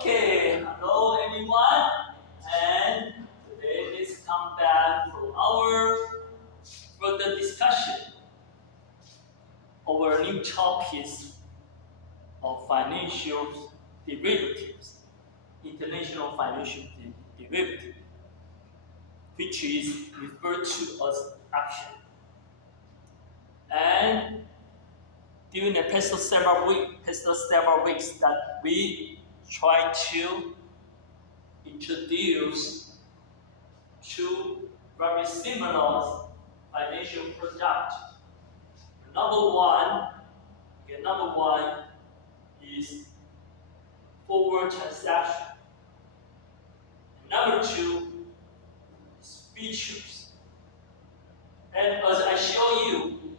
Okay, hello everyone, and today let's come back for our further discussion of our new topics of financial derivatives, international financial derivative, which is referred to as option. And during the past several weeks that we try to introduce two very similar financial products. Number one is forward transaction. Number two is futures. And as I show you,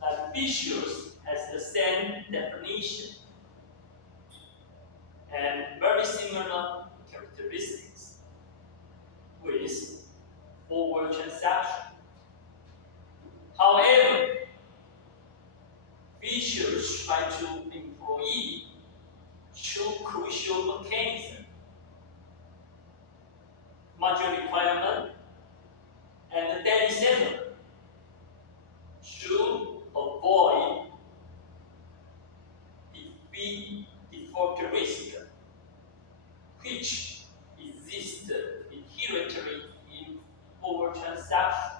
that futures has the same definition and very similar characteristics with forward transaction. However, futures try to employ two crucial mechanisms: margin requirement and daily settlement, to avoid the default risk, which exists inherently in forward transaction.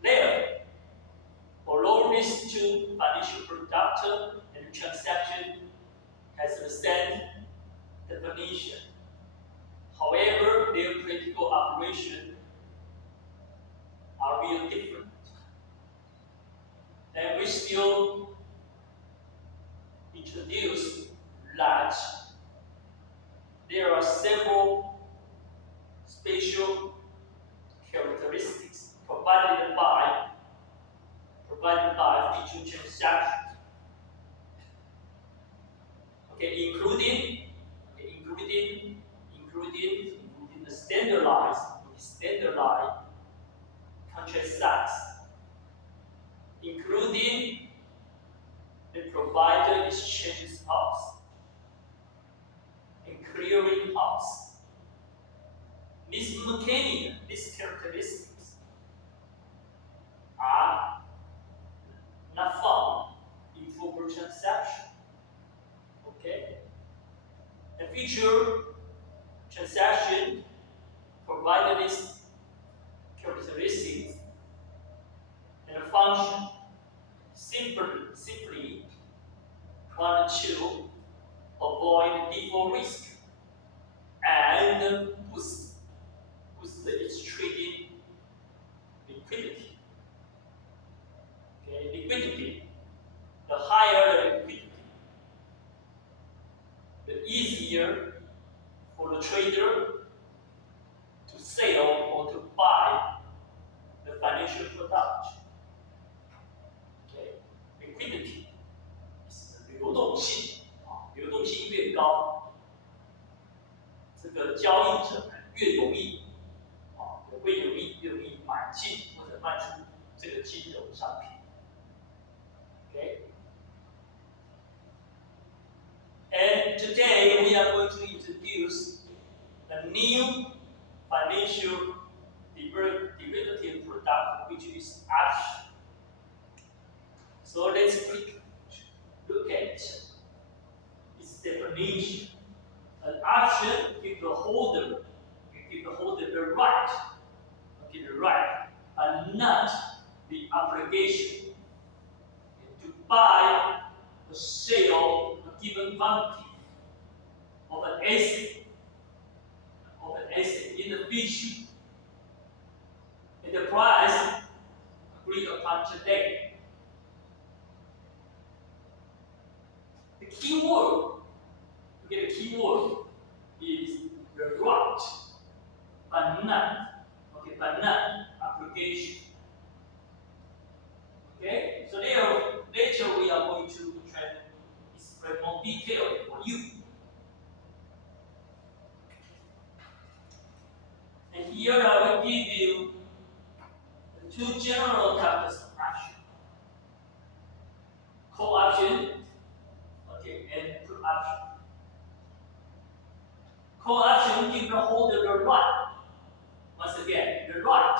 Therefore, although these two financial product and transaction has the same definition, however, their practical operation are real different. And we still introduce that there are several special characteristics provided by future transaction. Okay, including the standardized contract size, including the provider exchange house and clearing house. These mechanisms, these characteristics are not found in forward transaction. Okay? The future transaction provided these characteristics and a function simply want to avoid default risk and boost its trading liquidity. Okay, liquidity. The higher the liquidity, the easier for the trader to sell or to buy the financial product. Okay, liquidity is 流动性啊，流动性越高，这个交易者越容易越容易买进或者卖出这个金融商品。Okay. And today we are going to introduce a new financial derivative product, which is option. So let's look at its definition. An option gives the holder the right, and not the obligation to buy or sell a given quantity of an asset in the future at the price agreed upon today. The keyword is the right, but not obligation. Okay, so later we are going to try to explain more detail for you. And here I will give you the two general types of option: call option give the holder the right, once again, the right,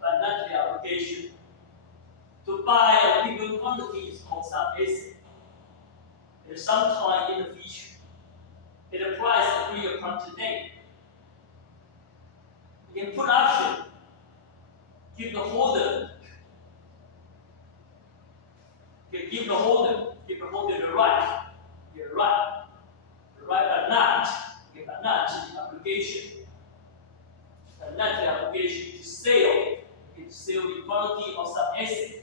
but not the obligation, to buy a given quantity of some asset at some time in the future, at a price agreed upon today. You can put option, give the holder, give the holder the right, the right but not the obligation, to sell the quantity of some asset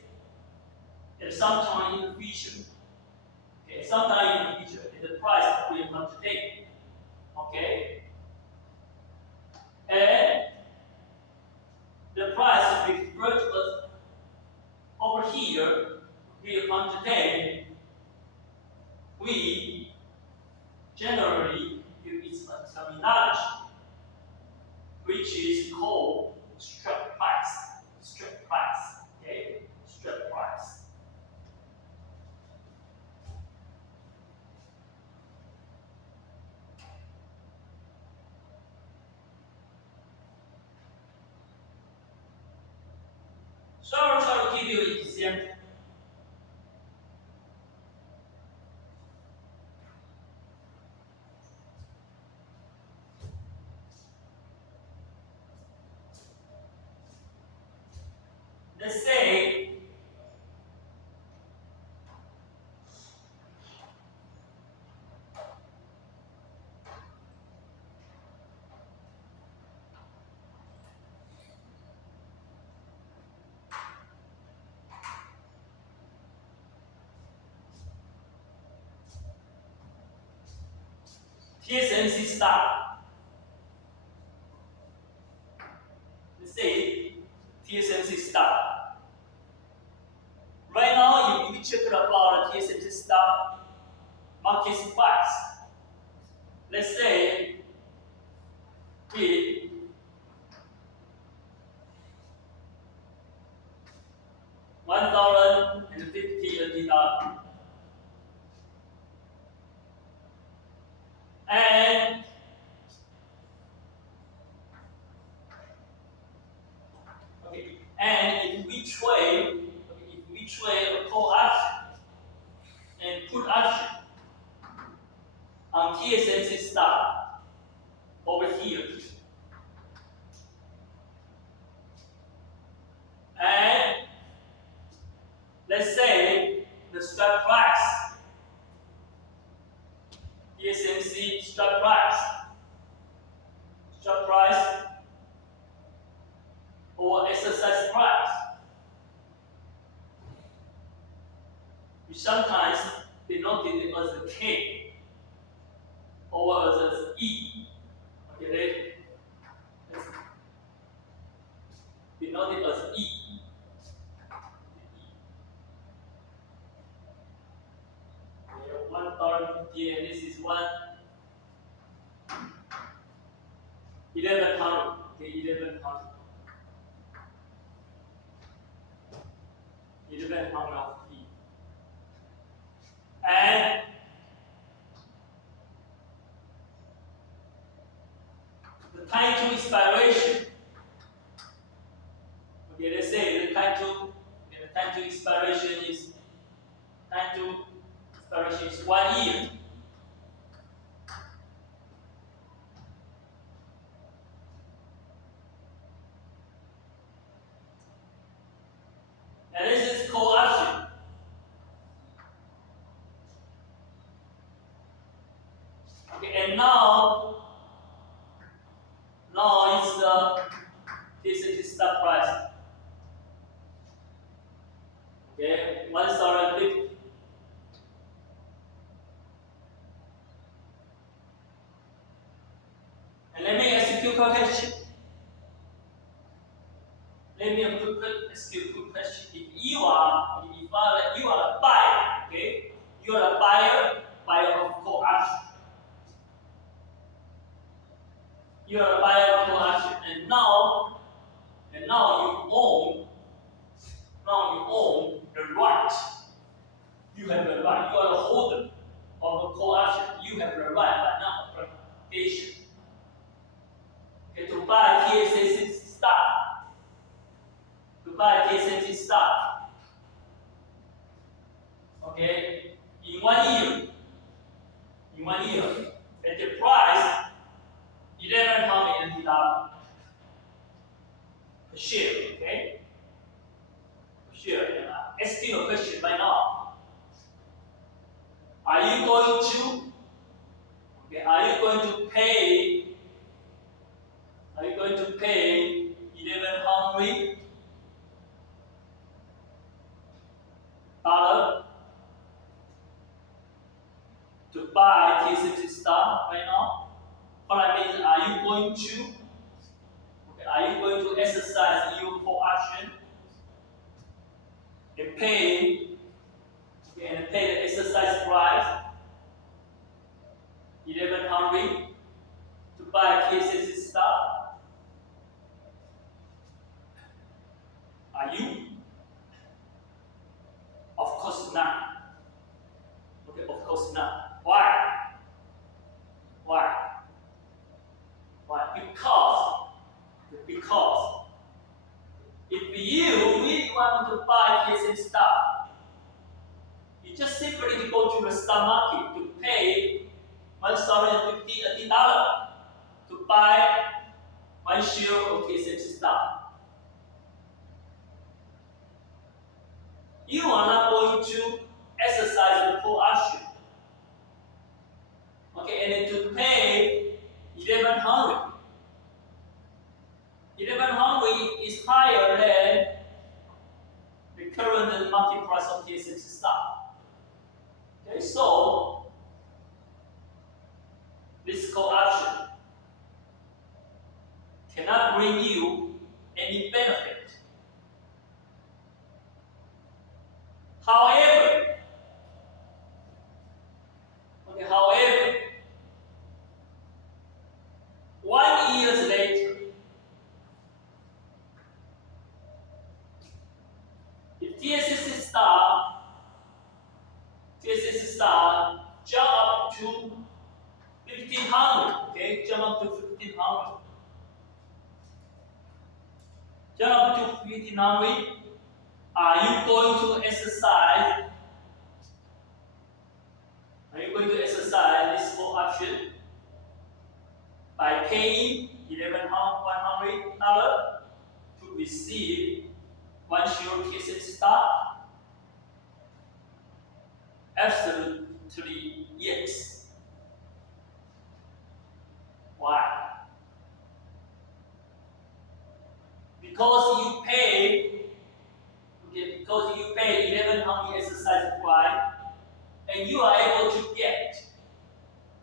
at some time in the future. Okay, sometime in the future, at the price that we want today. Okay, and the price referred to us over here, we want today, we generally use a terminology which is called strike price. Strike price. Okay, strike price. So I will try to give you an example. Let's say TSMC stock. Let's say TSMC stock. Right now, if you check about TSMC stock market price, let's say it $1,050. And if we trade a call option and put option on TSMC stock over here, and let's say the strike price, TSMC strike price or exercise price, we sometimes denote it as a K or as E. Okay, let's denote it as E. Okay, 1,050, and this is 1100. Okay, 1100. 1100 of E. And the time to expiration. Okay, let's say the time to expiration is 1 year. And this is call option. Okay, and now it's the TSMC stock price. Okay, 1,050. And let me ask you a question. If you are a buyer, okay, you are a buyer of call option. You are a buyer of call option, and now you own the right. You have the right. You are the holder of the call option. You have the right, but not the obligation. TSMC stock. Okay, in 1 year, at the price $1,100 per share. Okay, per share. Asking a question right now. Are you going to? Okay, are you going to pay? Are you going to pay $1,100 to buy TSMC stock right now? What I mean is, are you going to? Okay, are you going to exercise your call option and pay? Okay, and pay the exercise price $1,100 to buy TSMC stock? Are you? Of course not. Okay, of course not. Why? Why? Why? Because if you really want to buy TSMC stock, you just simply need to go to the stock market to pay $1,050 to buy 1 share of TSMC stock. You are not going to exercise the call option. Okay, and then to pay $1,100. $1,100 is higher than the current market price of TSMC stock. Okay, so this call option cannot bring you any benefit. However, 1 year later, if TSMC stock jump up to 1,500, okay, jump up to 1,500. Jump up to 1,500. Are you going to exercise? Are you going to exercise this call option by paying $1,100 to receive 1 share of TSMC stock? Absolutely yes. Why? Because you pay $1,100 exercise price, and you are able to get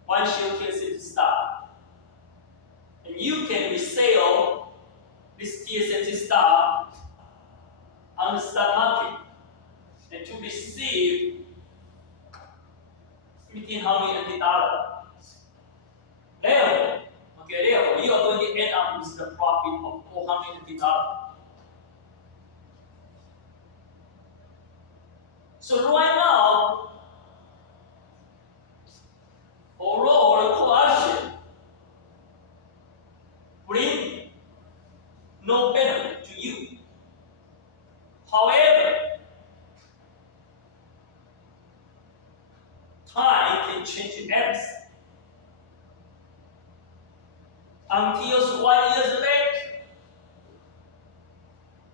1 share of TSMC stock, and you can resell this TSMC stock on the stock market and to receive $1,500. Therefore, you are going to end up with the profit of $400. So right now, although the call option bring no benefit to you, however, time can change everything. Until 1 year later,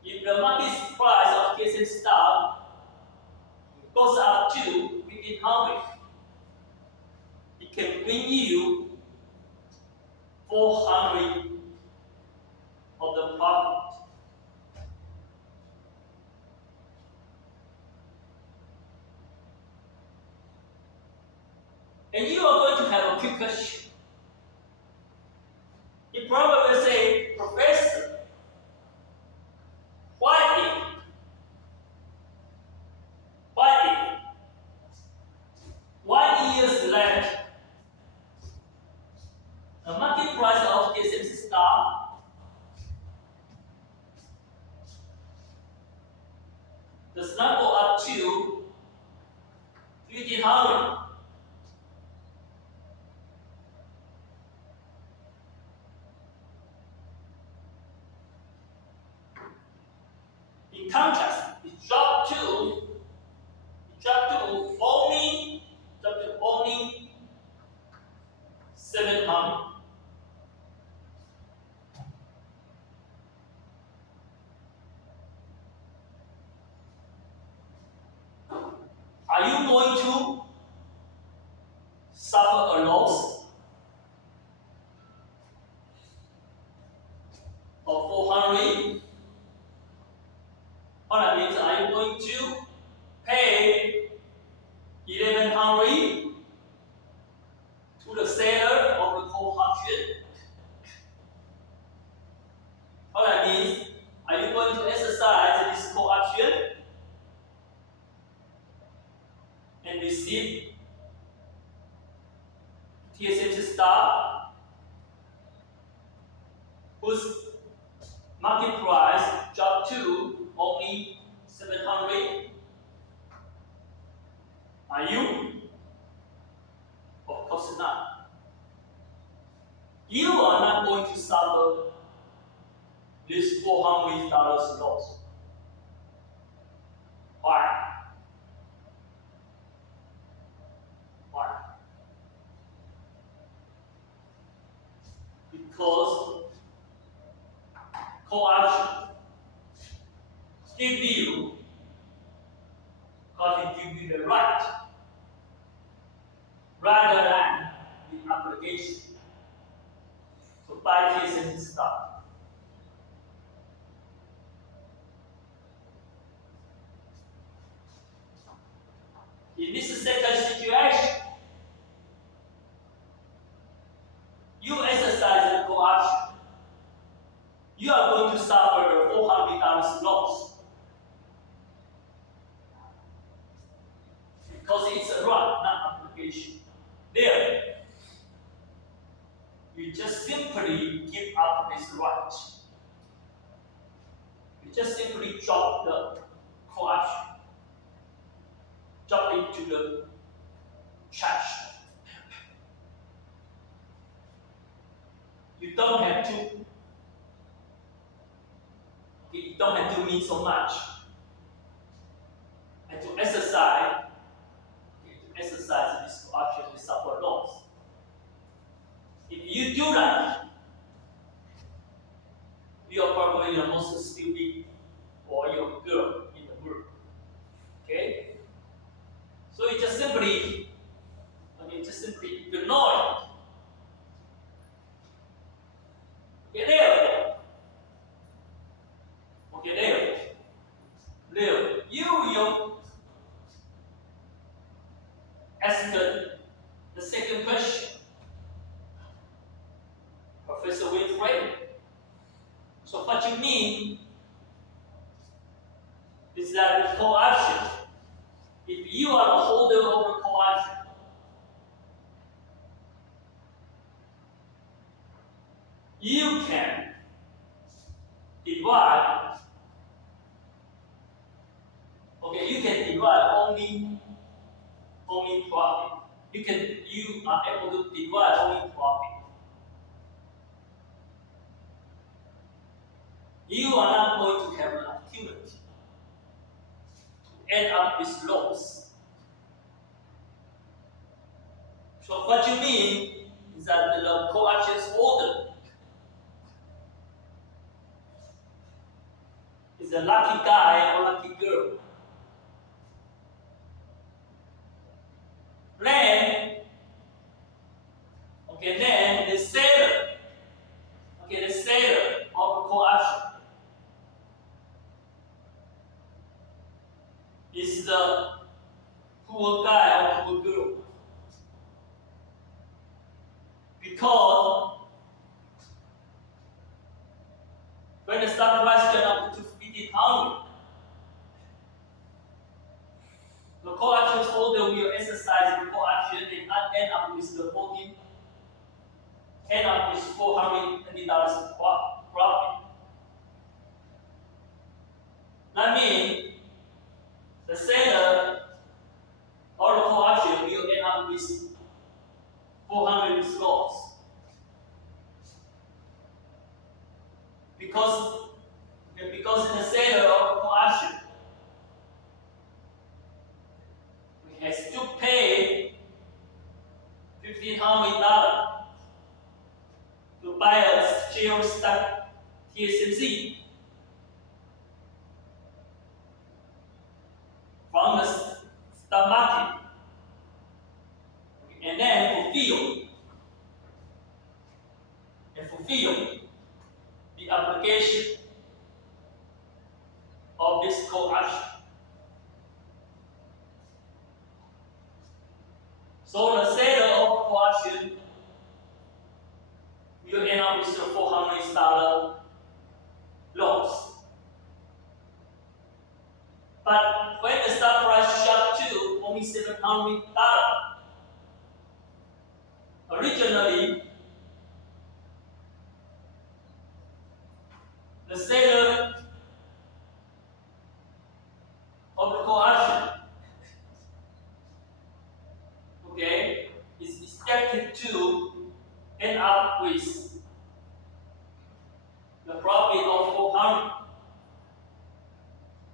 if the market price of TSMC stock goes up to 1,500, it can bring you 400 of the profit. And you are going to have a quick question. You probably will say, Professor, what if 1 year later, the market price of TSMC stock does not go up to 1,500? In contrast, drop to only 700. Are you going to suffer a loss of 400? What that means, are you going to pay 1100 to the seller of the call option? What that means, are you going to exercise this call option and receive TSMC stock whose market price dropped to only 700? Are you? Of course not. You are not going to suffer this $400 loss. Why? Why? Because call option give you the right rather than the obligation to buy TSMC stock. In this second situation, you exercise the call option, you are going to suffer a $400 loss. Because it's a right, not obligation. There, you just simply give up this right. You just simply drop the call option, drop it to the trash. You don't have to mean so much and to exercise this option to suffer loss. If you do that, you are probably the most stupid boy or girl in the world. Okay? So you just simply ignore it. Therefore, you will ask the second question, Professor Winfrey. So what you mean is that the call option, if you are the holder of the call option, you can divide. You can divide only profit. You are able to divide only profit. You are not going to have an opportunity to end up with loss. So what you mean is that the call options holder is a lucky guy or lucky girl. Then the seller of the call option is the poor guy or poor girl. Because when the stock price goes up to 50,000, the call option holder will exercise the call option and end up with the $420 profit. That means the seller or the call option will end up with 400 loss. Because the seller of the call option TSMC from the stock market, and then fulfill the application of this call action. So the seller of call action will end up with a $400 loss. But when the stock price shot to only $700, originally the seller of the call action, okay, is expected to end up with the profit of 400.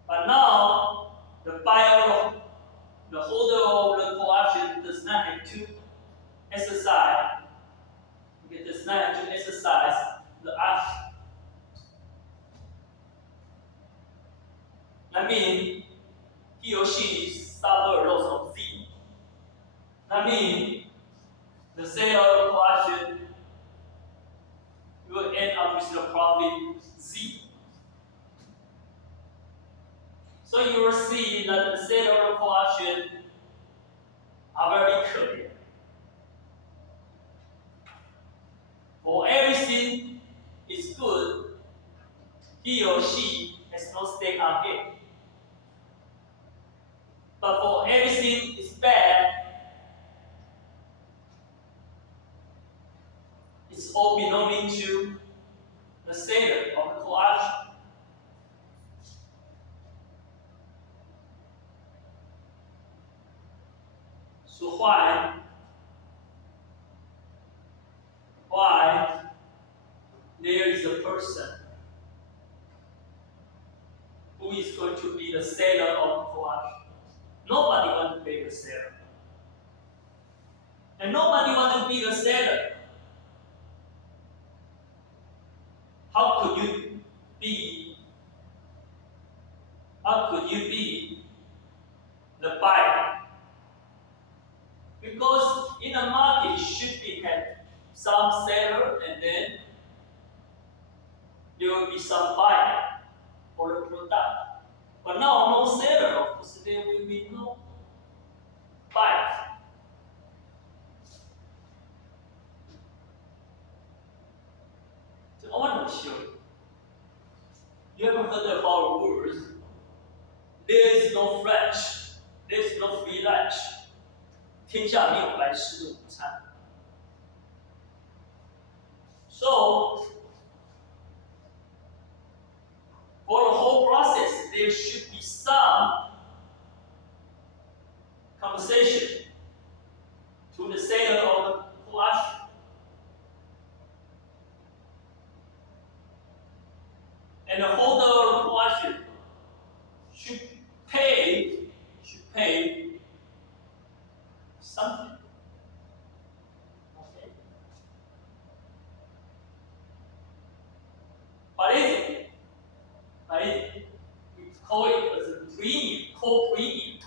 But now the buyer, the holder of the call action does not have to exercise. Okay, does not have to exercise the option. That means he or she suffer a loss of Z. That means the seller of the call action will end up with the profit Z. So you will see that the seller of the call action are very clear. For everything is good, he or she has no stake on it. But for everything is bad, it's all belonging to the seller of the call action. So why there is a person who is going to be the seller of the call action? Nobody wants to be the seller. And nobody wants to be the seller. How could you be the buyer? Because in a market should be have some seller and then there will be some buyer for the product. But now no seller, of course there will be no buyer. So I want to show you. You ever heard about words? There is no French, there is no free lunch. 天下没有白吃的午餐。So, for the whole process, there should be some compensation to the seller of the call action. And the holder of the call action should pay something. Okay. What is it? We call it as a premium, co-premium.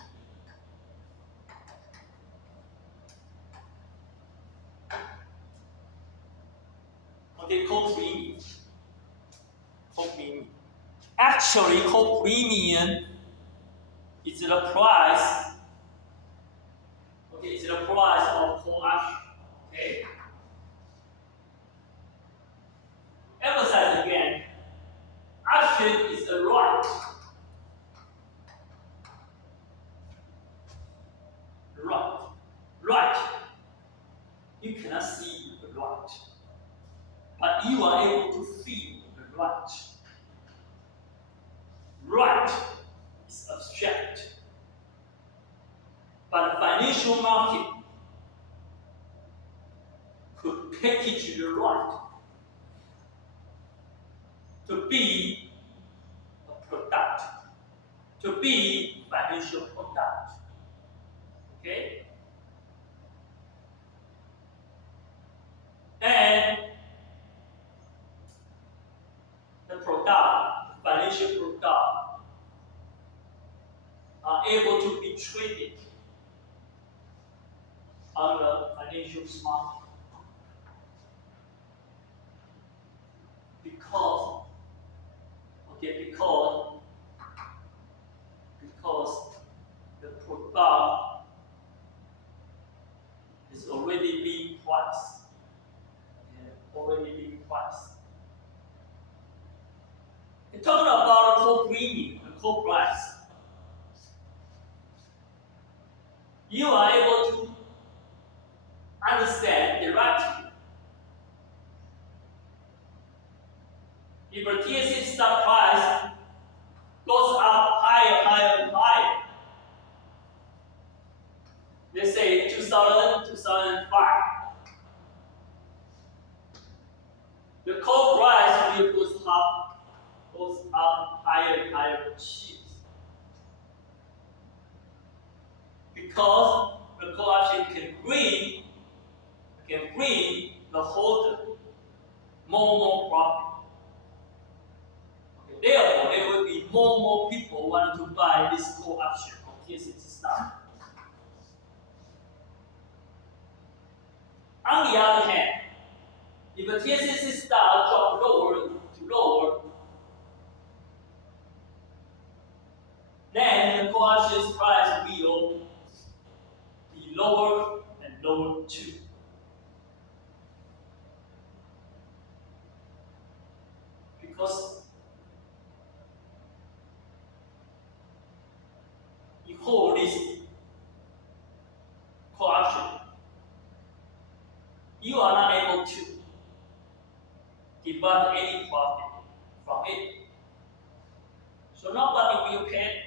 Okay, co-premium. Actually, co-premium is the price. Okay, it's the price of call action. Okay. Emphasize again. Action is a right. Right. You cannot see the right, but you are able to feel the right. Right is abstract, but the financial market could package the right to be a product, to be financial product. Okay? And the are able to be traded on the financial market because the product is already being priced. And talking about the core premium, the core price, you are able to understand directly. If a TSC stock price goes up higher and higher, let's say 2005, the core price will goes up higher and higher chips. Because the call option can bring the holder more profit. Okay. Therefore, there will be more people want to buy this call option of TSC stock. On the other hand, if a TSC stock drop lower, then the call option's price will be lower and lower too. Because you hold this call option, you are not able to derive any profit from it. So nobody will pay.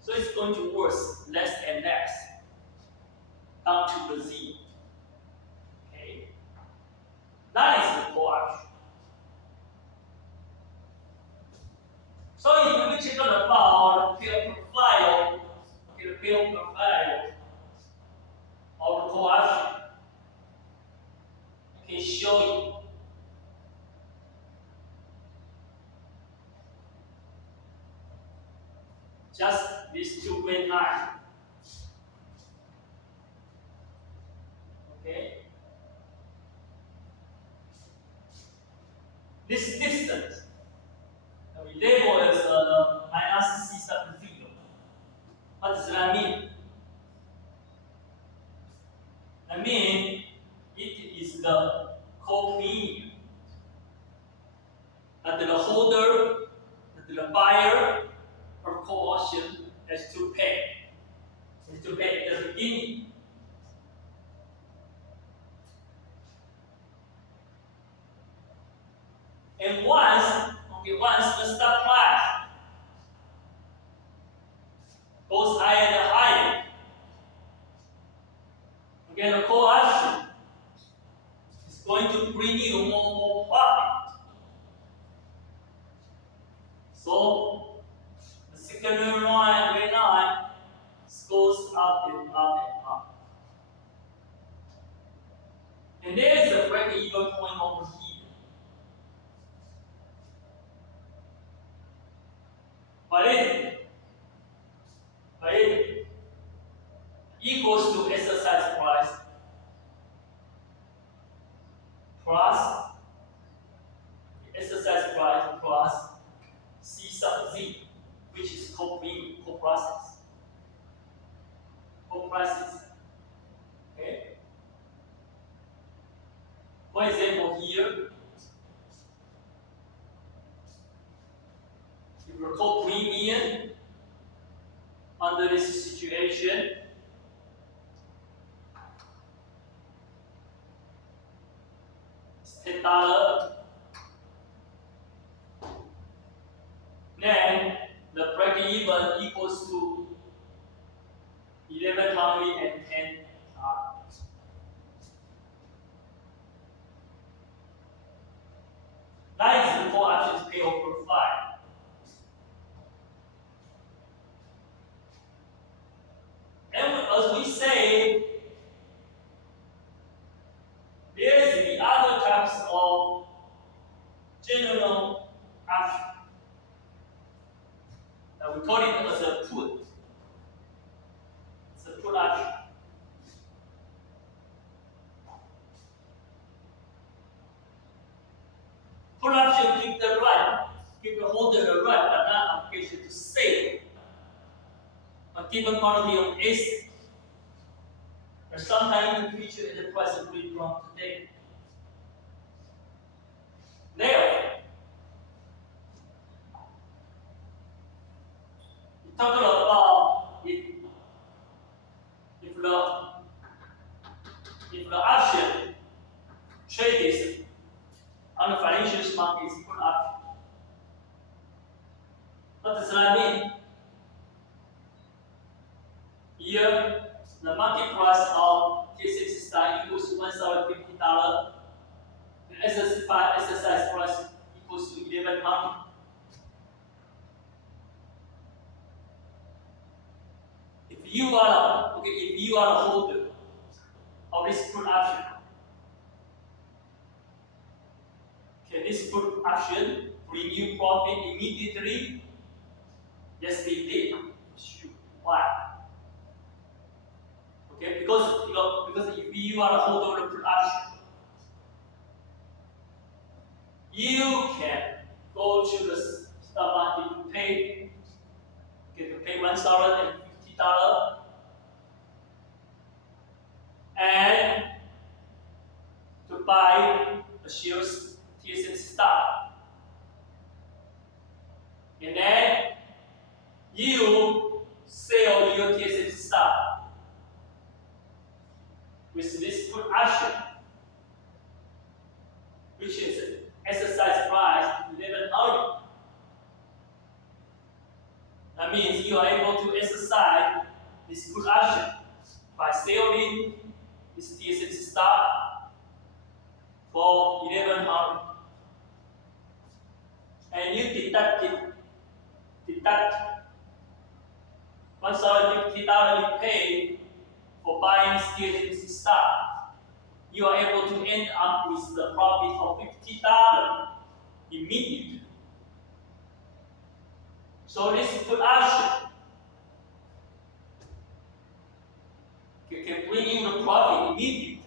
So it's going to worth less and less down to the Z. Okay? That is the call option. So if we check out about the pair profile of the call option, I can show you. Just these two red lines. Okay? This distance we label as minus C sub 0. What does that mean? That means it is the call premium that the holder, that the buyer of call option has to pay. Has to pay at the beginning. And once the stock price goes higher and higher, the call option is going to bring you more profit. So the secondary line goes up and up. And there is a break-even point over here. But it equals to exercise price plus exercise price plus C sub Z, which is core prices. Okay? For example, here, if your core premium under this situation is $10, then the break-even equals to 1110. That is the call options payoff profile. And as we say, there is the other types of general option. We call it as a put. a given quantity of assets. And sometime in the future, the price will be from today. Therefore, talking about if the option trades on the financial market is put option. What does that mean? Here, the market price of TSX stock equals to $1,050. The exercise price equals to 1,100. If you are the holder of this put option, can this put option bring you profit immediately? Yes, it did. Sure. Why? Okay, because if you are the holder of the put option, you can go to the stock market to pay $1,050 and to buy the shares TSX stock. And then you sell your TSX stock with this put option, which is exercise price 1,100. That means you are able to exercise this put option by selling this TSX stock for 1,100, and you deduct $1,050 you pay for buying TSX stock. You are able to end up with the profit of $50 immediately. So this put option can bring you the profit immediately.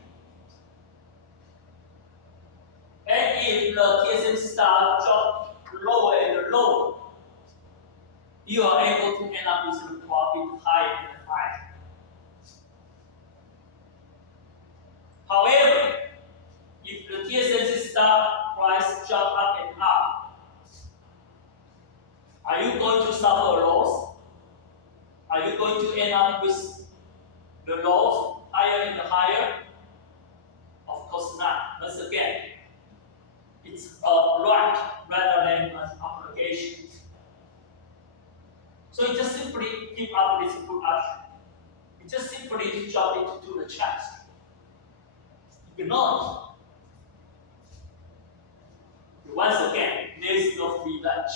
And if the TSX stock drops lower and lower, you are able to end up with the profit higher and higher. However, if the TSX stock price jump up and up, are you going to suffer a loss? Are you going to end up with the loss higher and higher? Of course not. Once again, it's a right rather than an obligation. So you just simply give up this put option. You just simply drop it to the chest. Ignore it. Once again, there is no free lunch.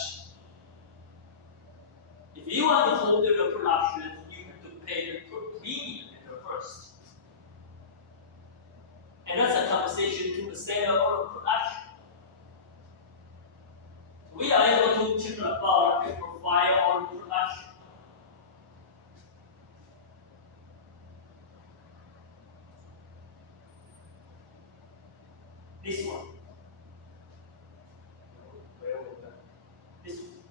If you want to hold the put option, you have to pay the put premium at the first. And that's a compensation to the seller or the put option. We are able to talk about the profile or the put option. This one. This one.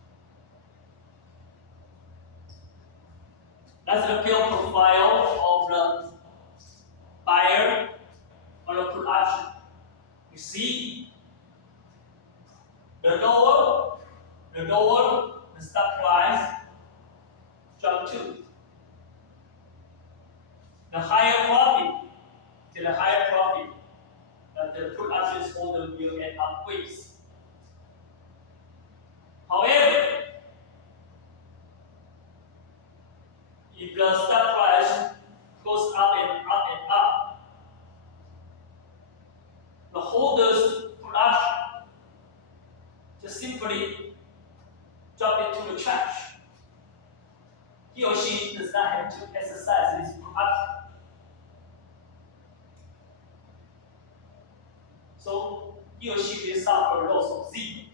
That's the pure profile of the buyer or the put option. You see, the lower the stock price jump to. The higher profit that the put options holder will end up with. However, if the stock price goes up and up and up, the holder's put option just simply drop it to the trash. He or she does not have to exercise this put option. So he or she will suffer a loss of zero.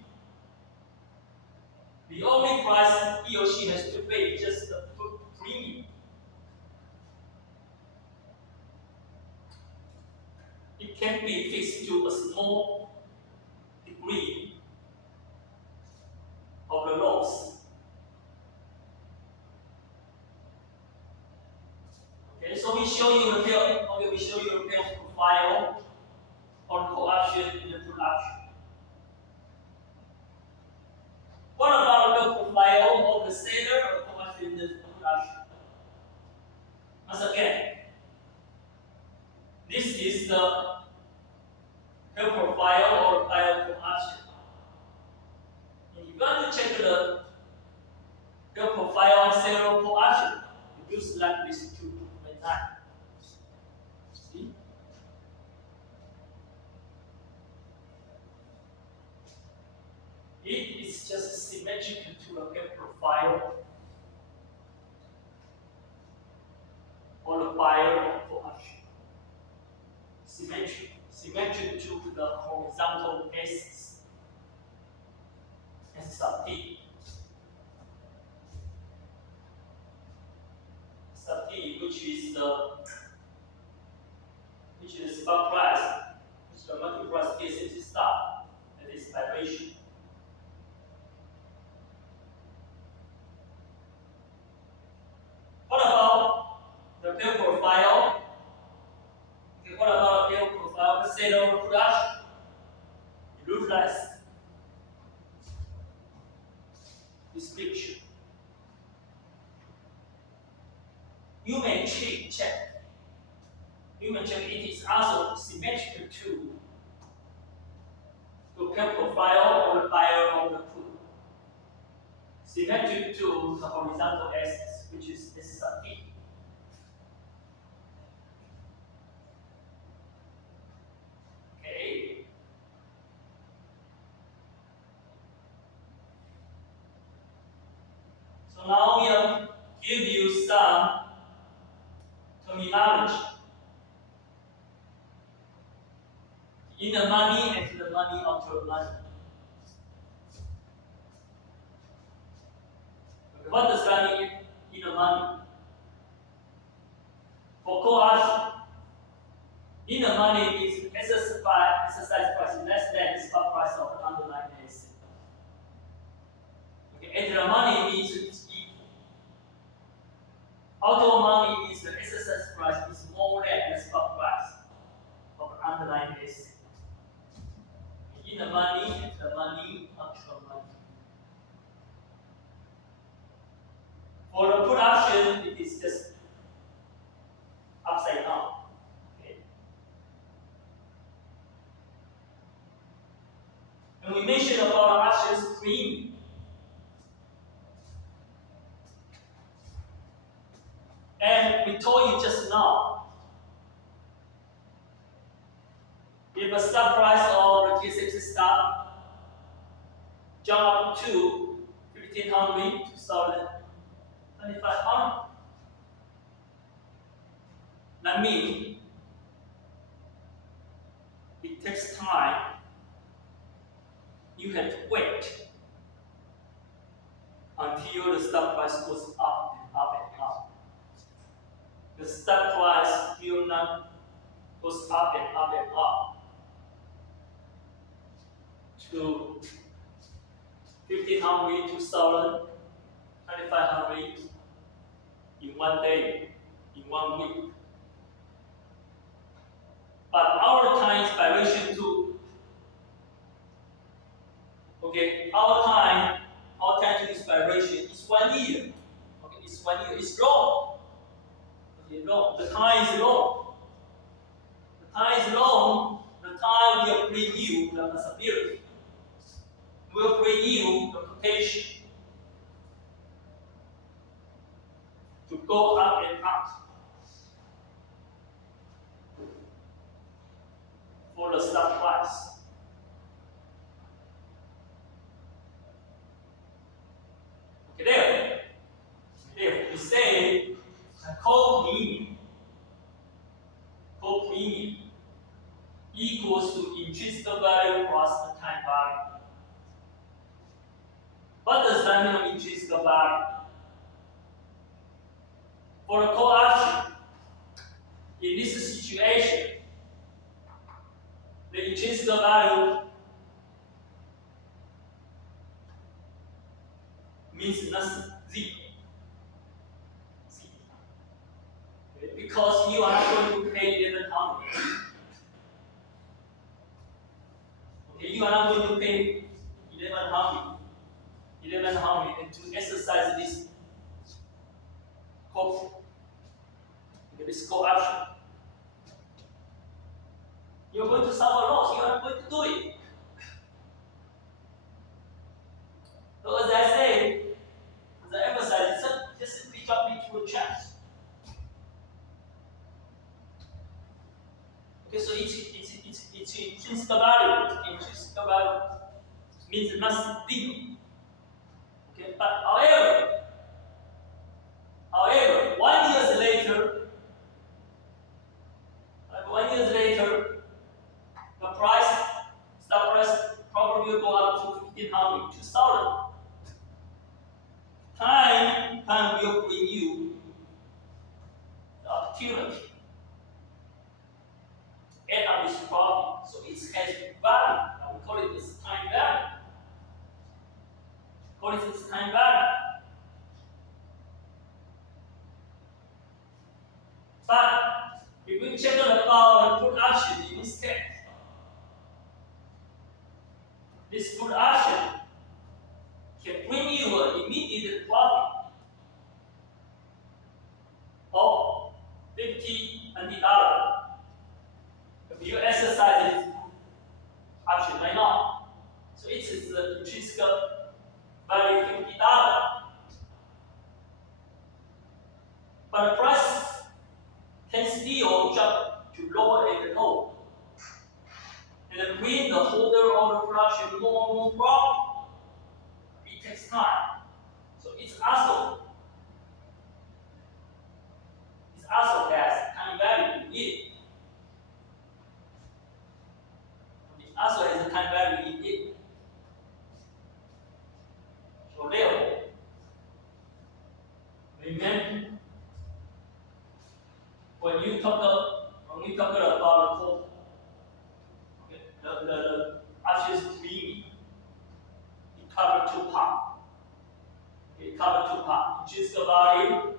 The only price he or she has to pay is just the put premium. It can be fixed to a small degree of the loss. Okay, so we show you the pair. Okay, we show you the pair profile on co-option in the put option. What about the profile of the seller or co-option in the put option? Once again, this is the pair profile or file co-option. If you want to check the profile seller co-option, you use like this to type. See? It is just symmetrical to a web profile or the file co-option. Symmetric to the horizontal axis. And sub T. Sub T, which is the spot price, which is the market price TSMC stock, that is vibration. What about the pair profile? Okay, what about the pair profile? The seller production. It looks like this picture. You may check. You may check it is also symmetrical to the pair profile or the buyer of the put. Symmetric to the horizontal axis, which is S sub T. Okay. So now we will give you some terminology. In the money and the money after money. Okay, what does that mean in the money? For co-option, in the money means exercise price less than the spot price of the underlying asset. Okay, and the money means it's equal. Out of money means the exercise price is more than the spot price of the underlying asset. In the money and the money actual money. For the put option, it is just upside down. Okay. And we mentioned about options premium. And we told you just now, if a stock price of the TSMC stock jump up to 1,500, 2,000, 2,500, that means it takes time. You have to wait until the stock price goes up and up and up. The stock price will not goes up and up and up to 1,500, 2,000, 2,500 in one day, in 1 week. But our time is vibration too. Okay, our time to this vibration is 1 year. Okay, it's 1 year. It's long. Okay, long. The time is long. The time is long. The time will bring you the possibility. Will bring you the potential to go up and up for the stock price. Okay, there we say co-premium equals to intrinsic value plus the time value. What does that mean, intrinsic value? For the co-option, in this situation, the intrinsic value means nothing, zero. Okay? Because you are not going to pay 1100. Okay, you are not going to pay 1100 and to exercise this call, this call option. You're going to suffer loss. You are not going to do it. So as I say, as I emphasize, just simply jump into a chance. Okay, so it's intrinsic value. Intrinsic value means nothing. Okay, but however, 1 year later, the stock price probably will go up to 1,500, 2,000. Time will bring you the opportunity to add up this profit. So it has value. We call it this time value. But if we check about the put option in this case, this put option can bring you an immediate profit of $50. If you exercise this option right now, so it is the intrinsic value $50. But the price can still jump to lower and lower, and then bring the holder of the production more and more profit. It takes time, so it's also has time value in it. It also has a time value in it. So therefore, remember when we talk about the call, okay, the options premium, it covers two parts. It covers two parts: intrinsic value,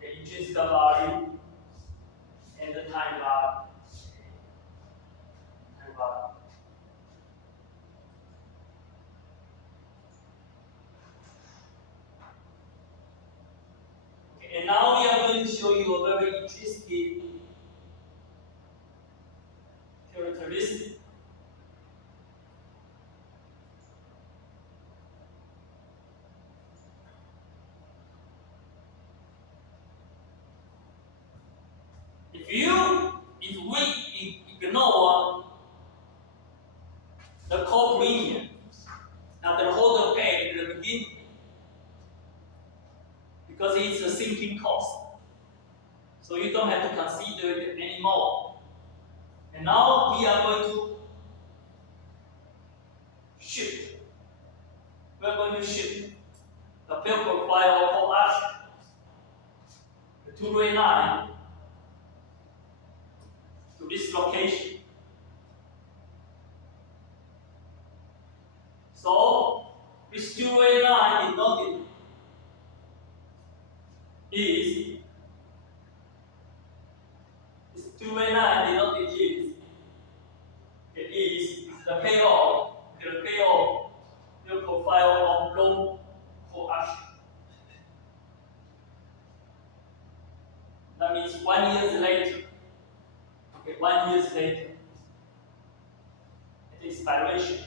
the intrinsic value, and the time value. Okay, and now we are going to show you a very interesting characteristic. If we ignore the core premium that the holder paid at the beginning, because it's a sinking cost, so you don't have to consider it anymore. And now we are going to shift. We are going to shift the pay profile of core action, the two-way line, to this location. So this two-way line denoted is the payoff, the profile of long core action. That means 1 year later. Okay, 1 year later, it is valuation.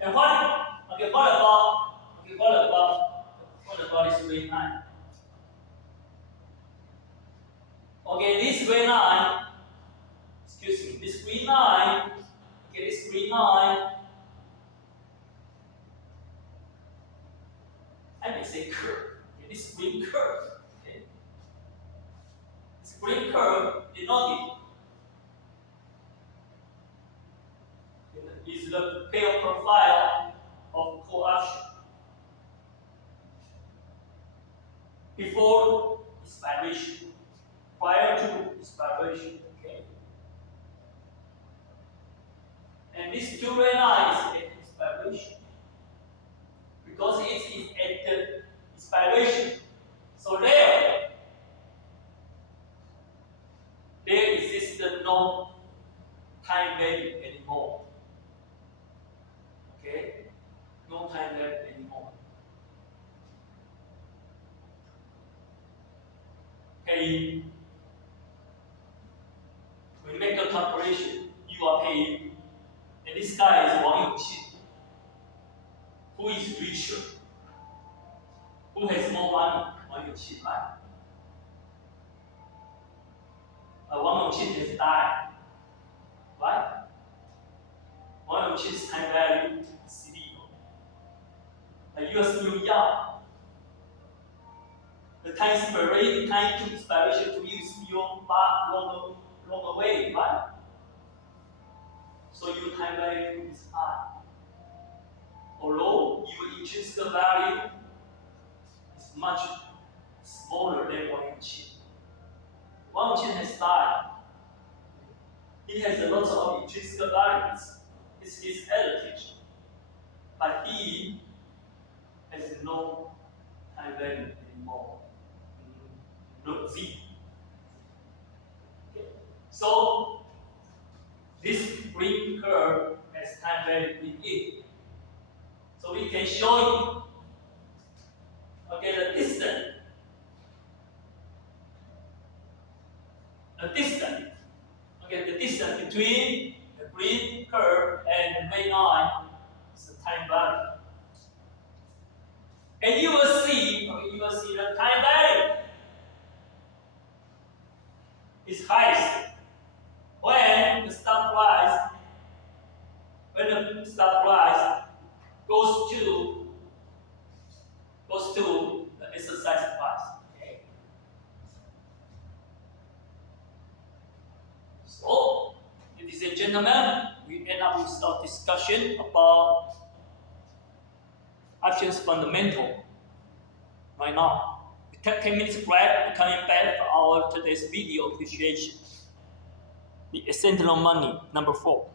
And what about this red line? Okay, this red line, this green line, I may say curve. Okay, this green curve, okay, this green curve denoted is the pair profile of core action before expiration, prior to expiration. Okay, and this two-way line is at expiration. paying. When you make a calculation, you are paying. And this guy is Wang Yongqing. Who is richer? Who has more money? Wang Yongqing, right? Wang Yongqing has died, right? Wang Yongqing's time value is 0. You are still young. The time to expiration to you is still far long away, right? So your time value is high. Although your intrinsic value is much smaller than Wang Yongqing. Wang Yongqing has died. He has a lot of intrinsic values. It's his heritage. But he has no time value anymore. No Z. Okay. So this green curve has time value in it. So we can show you, okay, the distance. Okay, the distance between the green curve and the main line is the time value. And you will see the time value is highest when the stock price goes to the exercise price. Okay. So, ladies and gentlemen, we end up with our discussion about options fundamental right now. We take 10 minutes break. We're coming back for our today's video appreciation. The essential money, number 4.